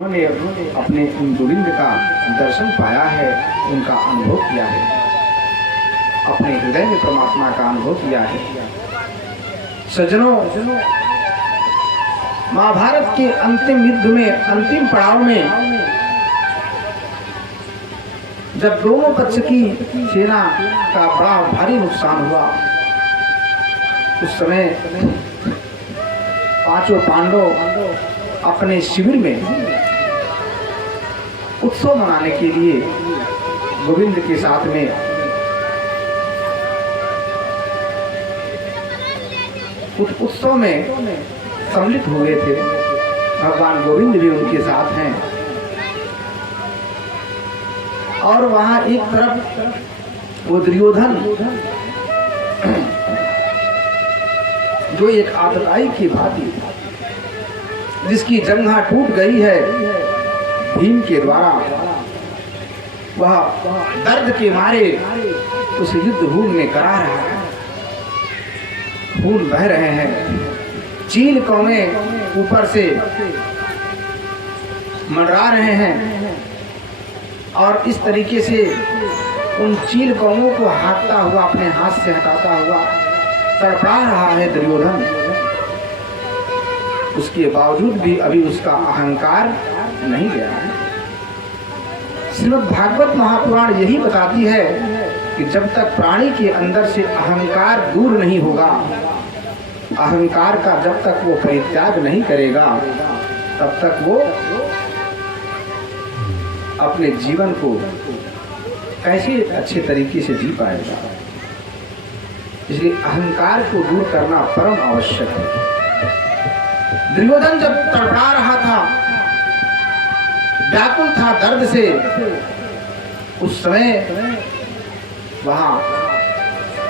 उन्होंने अपने उन गोविंद का दर्शन पाया है, उनका अनुभव किया है, अपने हृदय में परमात्मा का अनुभव किया है। सज्जनों, महाभारत के अंतिम युद्ध में, अंतिम पड़ाव में जब दोनों पक्ष की सेना का बड़ा भारी नुकसान हुआ, उस समय पांचों पांडव अपने शिविर में उत्सव मनाने के लिए गोविंद के साथ में उत्सव में सम्मिलित हुए थे। भगवान गोविंद भी उनके साथ हैं और वहां एक तरफ वो दुर्योधन जो एक आतताई की भांति, जिसकी जंघा टूट गई है भीम के द्वारा, वह दर्द के मारे उस युद्ध भूमि में करा रहा है। खून बह रहे हैं, चील कौवें ऊपर से मंडरा रहे हैं और इस तरीके से उन चील कौवों को हाँकता हुआ, अपने हाथ से हटाता हुआ तड़पड़ा रहा है दुर्योधन। उसके बावजूद भी अभी उसका अहंकार नहीं गया है। श्रीमद् भागवत महापुराण यही बताती है कि जब तक प्राणी के अंदर से अहंकार दूर नहीं होगा, अहंकार का जब तक वो परित्याग नहीं करेगा, तब तक वो अपने जीवन को कैसे अच्छे तरीके से जी पाएगा। इसलिए अहंकार को दूर करना परम आवश्यक है। दुर्योधन जब तड़पड़ा रहा था, व्याकुल था दर्द से, उस समय वहां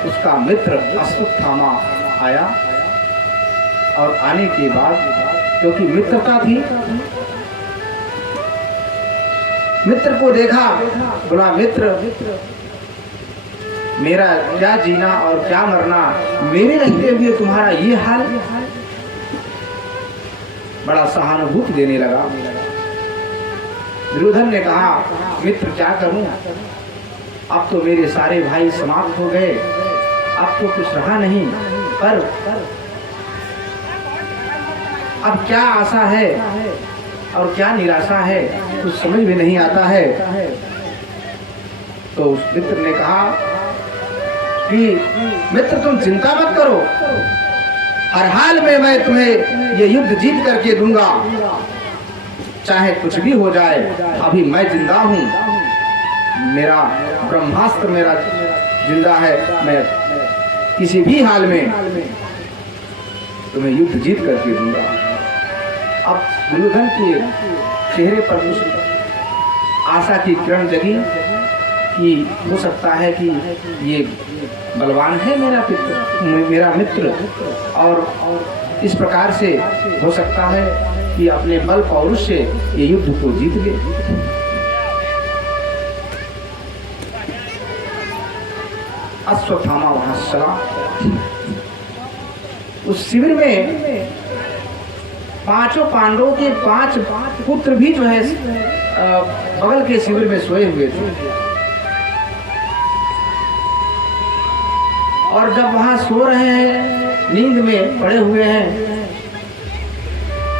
उसका मित्र अश्वत्थामा आया और आने के बाद, क्योंकि मित्रता थी, मित्र को देखा, बोला मित्र, मेरा क्या जीना और क्या मरना, मेरे रहते हुए तुम्हारा ये हाल। बड़ा सहानुभूति देने लगा। दुर्योधन ने कहा, मित्र क्या करूं, अब तो मेरे सारे भाई समाप्त हो गए, अब तो कुछ रहा नहीं, पर अब क्या आशा है और क्या निराशा है, कुछ समझ में नहीं आता है। तो उस मित्र ने कहा कि मित्र तुम चिंता मत करो, हर हाल में मैं तुम्हें ये युद्ध जीत करके दूंगा, चाहे कुछ भी हो जाए, अभी मैं जिंदा हूं, मेरा ब्रह्मास्त्र मेरा जिंदा है, मैं किसी भी हाल में तुम्हें युद्ध जीत करके दूंगा। अब दुर्योधन के चेहरे पर आशा की किरण जगी कि हो सकता है कि ये बलवान है मेरा मित्र, और इस प्रकार से हो सकता है कि अपने बल पौरुष से ये युद्ध को जीत ले। अश्वत्थामा वहां चला। उस शिविर में पांचों पांडवों के पांच पुत्र भी जो है बगल के शिविर में सोए हुए थे, और जब वहां सो रहे हैं, नींद में पड़े हुए हैं,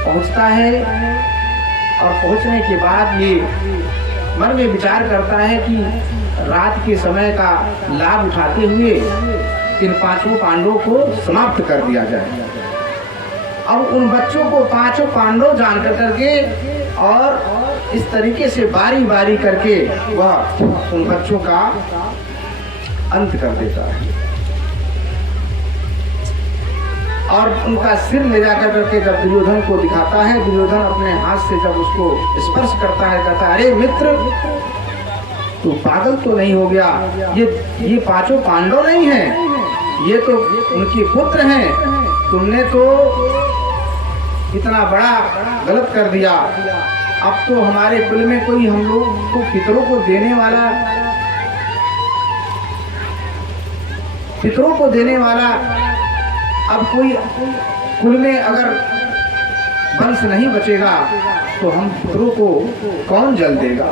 पहुंचता है और पहुंचने के बाद ये मन में विचार करता है कि रात के समय का लाभ उठाते हुए इन पांचों पांडवों को समाप्त कर दिया जाए। अब उन बच्चों को पांचों पांडव जान करके और इस तरीके से बारी बारी करके वह उन बच्चों का अंत कर देता है और उनका सिर ले जाकर करके जब दुर्योधन को दिखाता है, दुर्योधन अपने हाथ से जब उसको स्पर्श करता है, कहता है, अरे मित्र, तू पागल तो नहीं हो गया, ये पांचों पांडव नहीं हैं, ये तो उनके पुत्र हैं, तुमने तो इतना बड़ा गलत कर दिया। अब तो हमारे कुल में कोई हम लोग को पितरों को देने वाला अब कोई कुल में अगर वंश नहीं बचेगा, तो हम पुत्रों को कौन जल देगा।